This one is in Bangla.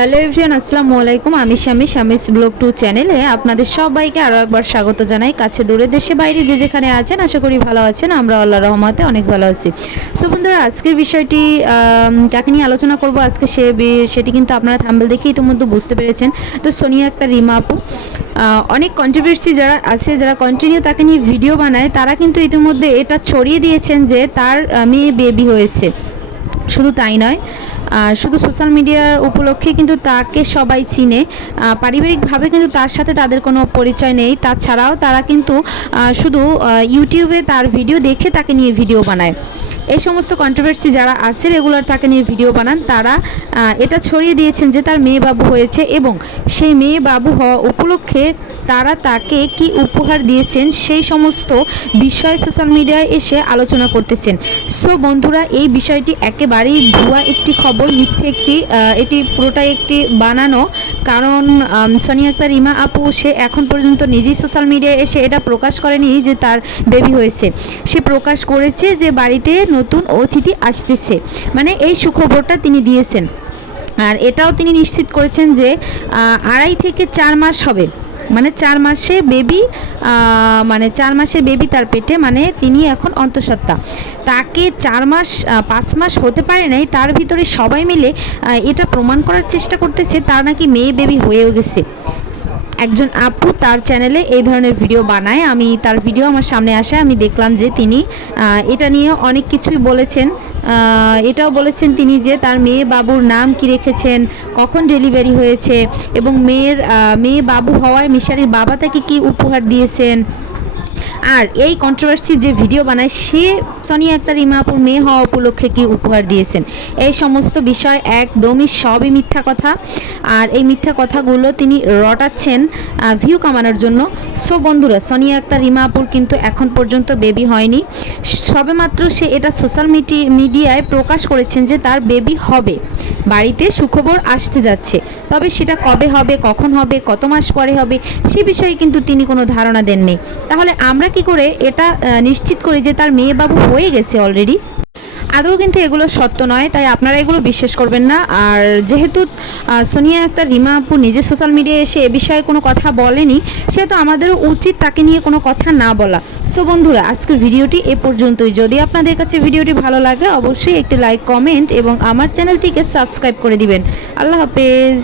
হ্যালো এভরিয়ান আসসালামু আলাইকুম। আমি শামি, শামিস ব্লগ টু চ্যানেলে আপনাদের সবাইকে আরও একবার স্বাগত জানাই। কাছে দূরে, দেশে, বাইরে যে যেখানে আছেন, আশা করি ভালো আছেন। আমরা আল্লাহ রহমতে অনেক ভালো আছি। সো বন্ধুরা, আজকের বিষয়টি কাকে নিয়ে আলোচনা করব আজকে সে সেটি কিন্তু আপনারা থাম্বেল দেখে ইতিমধ্যে বুঝতে পেরেছেন। তো সোনিয়া একটা রিমা আপু অনেক কন্ট্রোভার্সি যারা আছে, যারা কন্টিনিউ তাকে নিয়ে ভিডিও বানায়, তারা কিন্তু ইতিমধ্যে এটা ছড়িয়ে দিয়েছেন যে তার মেয়ে বেবি হয়েছে। শুধু তাই নয় শুধু সোশ্যাল মিডিয়ার উপলক্ষে কিন্তু তাকে সবাই চিনে। পারিবারিকভাবে কিন্তু তার সাথে তাদের কোনো পরিচয় নেই। তাছাড়াও তারা কিন্তু শুধু ইউটিউবে তার ভিডিও দেখে তাকে নিয়ে ভিডিও বানায়। এই সমস্ত কন্ট্রোভার্সি যারা আছে রেগুলার তাকে নিয়ে ভিডিও বানান, তারা এটা ছড়িয়ে দিয়েছেন যে তার মেয়ে বাবু হয়েছে এবং সেই মেয়ে বাবু হওয়া উপলক্ষে তারা তাকে কি উপহার দিয়েছেন সেই সমস্ত বিষয় সোশ্যাল মিডিয়ায় এসে আলোচনা করতেছেন। সো বন্ধুরা, এই বিষয়টি একেবারেই ভুয়া একটি খবর, মিথ্যে একটি এটি পুরোটাই একটি বানানো। কারণ সোনিয়া আক্তার রিমা আপু, সে এখন পর্যন্ত নিজেই সোশ্যাল মিডিয়ায় এসে এটা প্রকাশ করেনি যে তার বেবি হয়েছে। সে প্রকাশ করেছে যে বাড়িতে নতুন অতিথি আসতেছে। মানে এই সুখবরটা তিনি দিয়েছেন। আর এটাও তিনি নিশ্চিত করেছেন যে আড়াই থেকে চার মাস হবে। মানে চার মাসে বেবি মানে চার মাসে বেবি তার পেটে মানে তিনি এখন অন্তঃসত্ত্বা। তাকে চার মাস পাঁচ মাস হতে পারে নাই, তার ভিতরে সবাই মিলে এটা প্রমাণ করার চেষ্টা করতেছে, তার নাকি মেয়ে বেবি হয়েও গেছে। একজন আপু তার চ্যানেলে এই ধরনের ভিডিও বানায়। আমি তার ভিডিও আমার সামনে আসে, আমি দেখলাম যে তিনি এটা নিয়ে অনেক কিছুই বলেছেন। এটাও বলেছেন তিনি যে তার মেয়ে বাবুর নাম কি রেখেছেন, কখন ডেলিভারি হয়েছে এবং মেয়ের মেয়ে বাবু হওয়ায় মিশারির বাবা তাকে কী উপহার দিয়েছেন। আর এই কন্ট্রোভার্সি যে ভিডিও বানায়, সে সোনিয়া আক্তার ইমাপুর মেয়ে হওয়া উপলক্ষে কি উপহার দিয়েছেন? এই সমস্ত বিষয় একদমই সবই মিথ্যা কথা। আর এই মিথ্যা কথাগুলো তিনি রটাচ্ছেন ভিউ কামানোর জন্য। সো বন্ধুরা সোনিয়া আক্তার ইমাপুর কিন্তু এখন পর্যন্ত বেবি হয়নি। সবেমাত্র সে এটা সোশ্যাল মিডিয়ায় প্রকাশ করেছেন যে তার বেবি হবে। বাড়িতে সুখবর আসতে যাচ্ছে। তবে সেটা কবে হবে, কখন হবে, কত মাস পরে হবে, সে বিষয়ে কিন্তু তিনি কোনো ধারণা দেননি। তাহলে আমরা কি করে এটা নিশ্চিত করি যে তার মেয়ে বাবু হয়ে গেছে অলরেডি আদৌ কিন্তু এগুলো সত্য নয়, তাই আপনারা এগুলো বিশ্বাস করবেন না। আর যেহেতু সোনিয়া আক্তার, রিমা আপু নিজে সোশ্যাল মিডিয়ায় এসে এ বিষয়ে কোনো কথা বলেনি, সেহেতু আমাদেরও উচিত তাকে নিয়ে কোনো কথা না বলা। সো বন্ধুরা, আজকের ভিডিওটি এ পর্যন্তই। যদি আপনাদের কাছে ভিডিওটি ভালো লাগে, অবশ্যই একটি লাইক কমেন্ট এবং আমার চ্যানেলটিকে সাবস্ক্রাইব করে দিবেন। আল্লাহ হাফেজ।